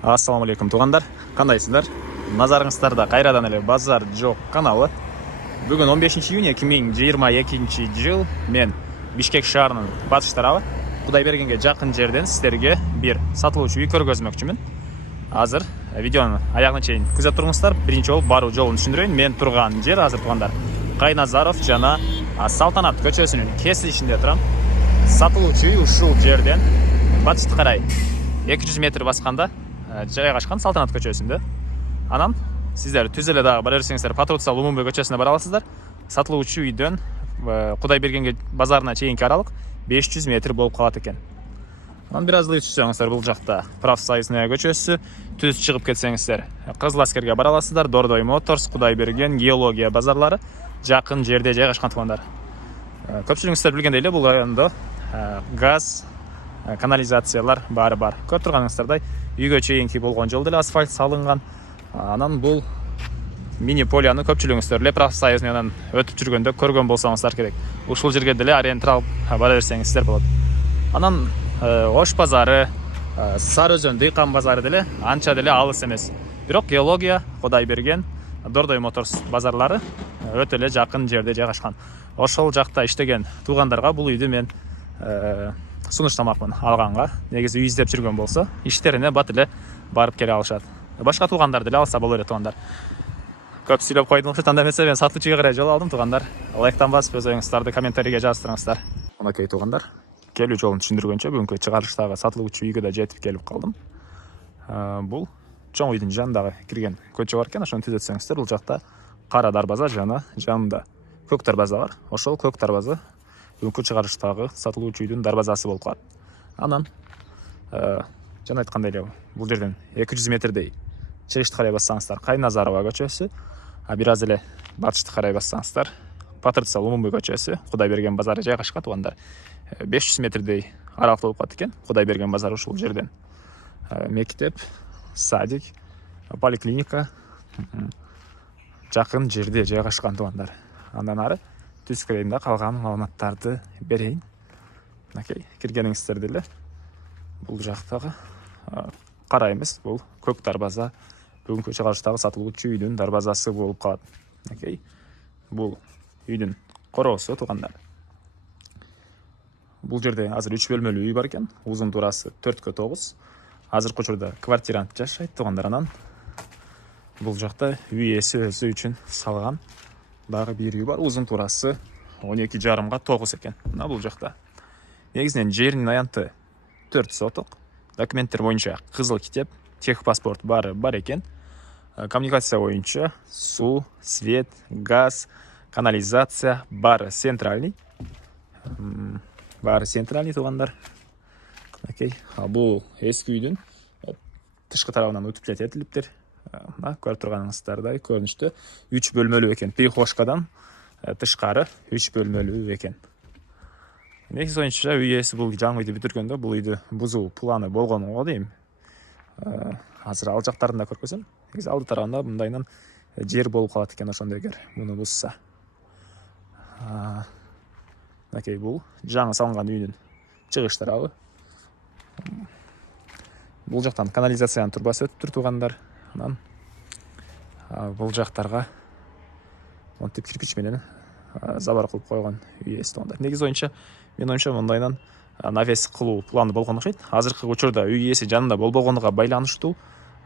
Ассаламу алейкум туғандар, қандайсыңдар? Назарыңыздарда қайрадан эле базар жоқ каналы. Бүгін 15 июнь 2022 жыл мен Бишкек шаарынын батыш тарабы Кудайбергенге жақын жерден сіздерге бир сатылуучу үй көргөзмөкчүмүн. Азыр видеонун аягына чейин күзөтүп туруңуздар. Биринчи болуп баруу жолун түшүндүрөйүн. Мен турган жер азыр туғандар Кайназаров жана Салтанат көчөсүнүн кесилишинде турам. Сатылуучу үй ушул жерден батышты карай 200 метр басканда жайгашкан Салтанат көчөсүндө. Анан сиздер түз эле дагы бара берсеңиздер Патруцал Умумбай көчөсүнө бара аласыздар. Сатылуучу үйдөн Кудайбергенге базарына чейинки аралык 500 метр болуп калат экен. Анан бир аз ылдый түшсөңүздөр бул жакта Профсоюзная көчөсү, түз чыгып кетсеңиздер Кызыл Аскерге бара аласыздар. Дордой Моторс, Кудайберген, Геология базарлары жакын жерде жайгашкан тугандар. Көпчүлүгүңүздөр билгендей эле бул райондо газ, канализациялар баары бар. Көрүп турганыңыздардай үйгө чейинки болгон жол деле асфальт салынган. Анан бул мини полияны көпчүлүгүңүздөр эле Профсоюзнан өтүп жүргөндө көргөн болсоңуздар керек. Ушул жерге деле аренда алып бара берсеңиздер болот. Анан Ош базары, Сары Өзөн Дыйкан базары деле анча деле алыс эмес. Бирок Геология, Кудайберген, Дордой Моторс базарлары өтө эле жакын жерде жайгашкан. Ошол жакта иштеген туугандарга бул үйдү мен сунуштамакмын алганга. Негизи үй издеп жүргөн болсо, иштерине бат эле барып келе алышат. Башка туугандар деле алса болор эле туугандар. Көп сүйлөп койдум, анда эмесе мен сатуучуга карай жол алдым туугандар. Лайктан басып өз оюңуздарды комментарийге жаздырыңыздар. Мынакей туугандар, келүү жолун түшүндүргөнчө бүгүнкү чыгарылыштагы сатылуучу үйгө да жетип келип калдым. Бул чоң үйдүн жанындагы кирген көчө бар экен, ошону түзөтсөңүздөр бул жакта кара дарбаза жана жанында көк дарбаза бар. Ошол көк дарбаза бүгүнкү чыгарылыштагы сатылуучу үйдүн дарбазасы болуп калат. Анан жана айткандай эле бул жерден 200 метрдей чыгышты карай бассаңыздар Кайназарова көчөсү, бир аз эле батышты карай бассаңыздар Патруцал Умумбай көчөсү, Кудайберген базары жайгашкан туугандар. 500 метрдей аралыкта болуп калат экен Кудайберген базары ушул жерден. Мектеп, садик, поликлиника жакын жерде жайгашкан туугандар. Андан ары түз кирейинде калган маалыматтарды берейин. Мынакей киргениңиздер деле бул жактагы кара эмес, бул көк дарбаза бүгүнкү чыгарылыштагы сатылуучу үйдүн дарбазасы болуп калат. Мынакей бул үйдүн короосу туугандар. Бул жерде азыр 3 бөлмөлүү үй бар экен. Узун турасы 4/9. Азыркы учурда квартирант жашайт туугандар. Анан бул жакта үй ээси өзү үчүн салган дагы бир үй бар. Узун турасы 12,5/9 экен. Мына бул жакта. Негизинен жеринин аянты 4 соток. Документтер боюнча кызыл китеп, техпаспорт баары бар экен. Коммуникация боюнча суу, свет, газ, канализация баары центральный. Баары центральный туугандар. Окей. Бул эски үйдүн тышкы тарабынан өтүп жатат элиптер. Мына көрүп турганыңыздардай көрүнүштө 3 бөлмөлүү экен. Прихожкадан тышкары 3 бөлмөлүү экен. Негизи боюнча үй ээси бул жаңы үйдү бүтүргөндө бул үйдү бузуу планы болгонго дейм. Азыр ал жактарында көргөзөм. Негизи алды тарабында мындайынан жер болуп калат экен ошондо эгер муну бузса. Мынакей бул жаңы салынган үйдүн чыгыш тарабы. Бул жактан канализациянын турбасы өтүп тур туугандар. Анан бул жактарга монтип кирпич менен забор кылып койгон үй ээси туугандар. Негизи боюнча мен оюмча мындайынан навес кылуу планы болгон окшойт. Азыркы учурда үй ээси жанында болбогонуга байланыштуу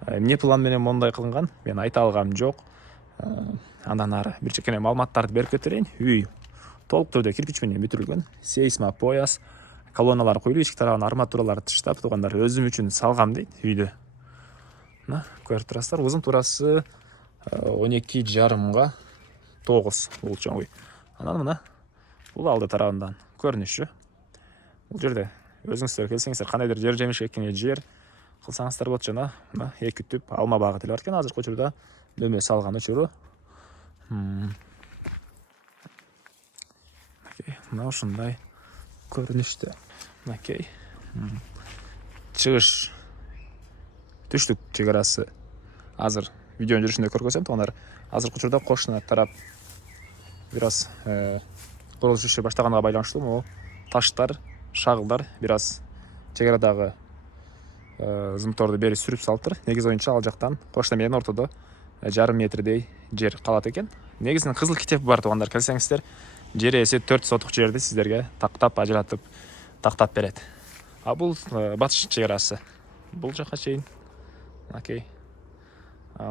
эмне план менен мондай кылынган мен айта алгам жок. Андан ары бир чекене маалыматтарды берип кетирейин. Үй толук түрдө кирпич менен бүтүрүлгөн. Сейсма пояс, колонналар коюлуп, ички тарабына арматуралар тыштап туугандар өзүм үчүн салгам дейт үйдү. Мына көрүп турасыздар, узун турасы 12,5/9 бул чоң үй. Анан мына бул алды тарабынан көрүнүшү. Бул жерде өзүңүздөр келсеңиздер кандайдыр жер жемиш эккен жер кылсаңыздар болот. Жана мына эки түп алма багы деле бар экен. Азыркы учурда дөмө салган учуру. Мына ушундай көрүнүштө. Мынакей чыгыш түштүк чек арасы азыр видеонун жүрүшүндө көргөзөм туугандар. Азыркы учурда кошуна тарап бир аз курулуш иши баштаганга байланыштуу могу таштар, шагылдар бир аз чек арадагы зымторду бери сүрүп салыптыр. Негизи боюнча ал жактан кошуна менен ортодо жарым метрдей жер калат экен. Негизинен кызыл китеп бар туугандар, келсеңиздер, жер ээси 4 сотук жерди сиздерге тактап ажыратып тактап берет. А бул батыш чек-арасы. Бул жака чейин. Окей.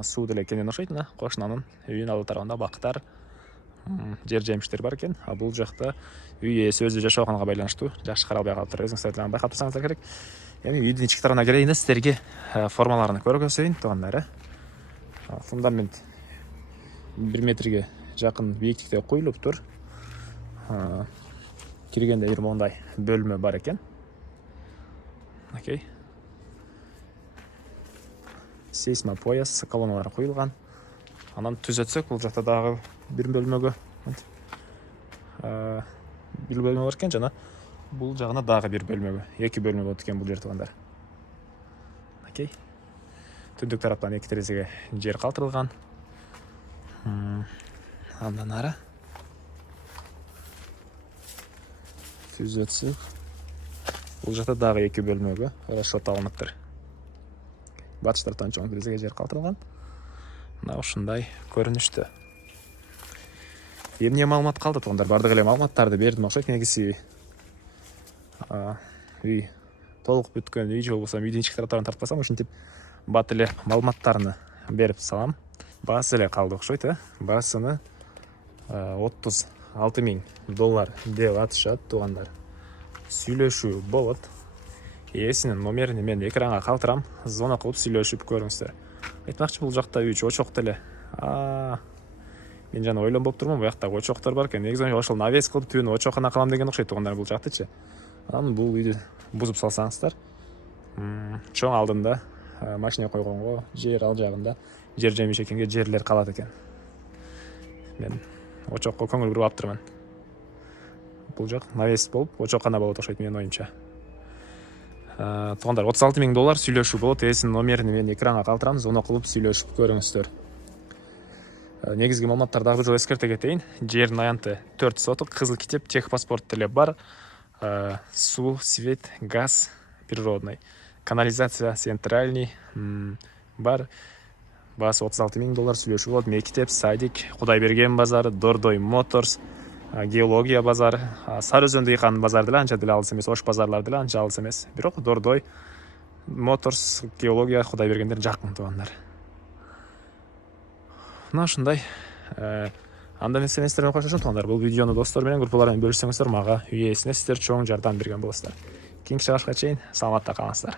Суу деле кенен окшойт мына кошунанын үйүнүн алды тарабында бактар, жер жемиштер бар экен. А бул жакта үй ээси өзү жашабаганга байланыштуу жакшы каралбай калыптыр. Өзүңүздөр деле байкап турсаңыздар керек. Эми үйдүн ички тарабына келейин да сиздерге формаларын көргөзөйүн туугандар. Фундамент 1 метрге жакын бийиктикте куюлуптур. Киргенде мондай бөлмө бар экен. Окей. Сейсма пояс колонналары куюлган. Анан түзөтсөк, бул жакта дагы бир бөлмөгө бир бөлмө бар экен жана бул жагына дагы бир бөлмөгө, 2 бөлмө болот экен бул жер туугандар. Окей. Түндүк тараптан 2 терезеге жер калтырылган. Андан ары түзөтсөк, бул жакта дагы 2 бөлмөгө расчет алыныптыр. Батыш тараптан чоң терезеге жер калтырылган. Мына ушундай көрүнүштө. Эмне маалымат калды туугандар? Бардык эле маалыматтарды бердим окшойт. Негизи үй толук бүткөн үй же болбосо үйдүн ички тараптарын тартпасам, ушинтип бат эле маалыматтарны берип салам. Баасы эле калды окшойт, Баасыны $36,000 деп атышат туугандар. Сүйлөшүү болот. Ээсинин номерин мен экранга калтырам. Звонок кылып сүйлөшүп көрүңүздөр. Айтмакчы, бул жакта үй очок деле. Мен жана ойлонуп турмун, бу жакта очоктор бар экен. Негизи ошол навес кылып түбүн очоккана кылам деген окшойт туугандар бул жактычы. Анан бул үйдү бузуп салсаңыздар, чоң алдында машина койгонго жер, ал жагында жер жемиш экенге жерлер калат экен. Мен очокко көңүл буруп аптырмын. Бул жак навес болуп очоккана болот окшойт менин оюмча. Туугандар, $36,000 сүйлөшүү болот. Ээсинин номерин мен экранга калтырам, звонок кылып сүйлөшүп көрүңүздөр. Негизги маалыматтарды дагы жол эскерте кетейин. Жердин аянты 4 сотук, кызыл китеп, техпаспорт деле бар. Суу, свет, газ природный, канализация центральный бар. Баасы $36,000 сүйлөшүү болот. Мектеп, садик, Кудайберген базары, Дордой Моторс, геология базары, Сары Өзөн дыйкан базары деле анча деле алыс эмес, Ош базарлары деле анча алыс эмес. Бирок Дордой Моторс, геология, Кудайбергендер жакын туугандар. Мына ушундай. Анда мен сиздер менен коштошом туугандар. Бул видеону достор менен, группалар менен бөлүшсөңүздөр, мага үй ээсине сиздер чоң жардам берген болосуздар. Кийинки чыгышка чейин саламатта калыңыздар.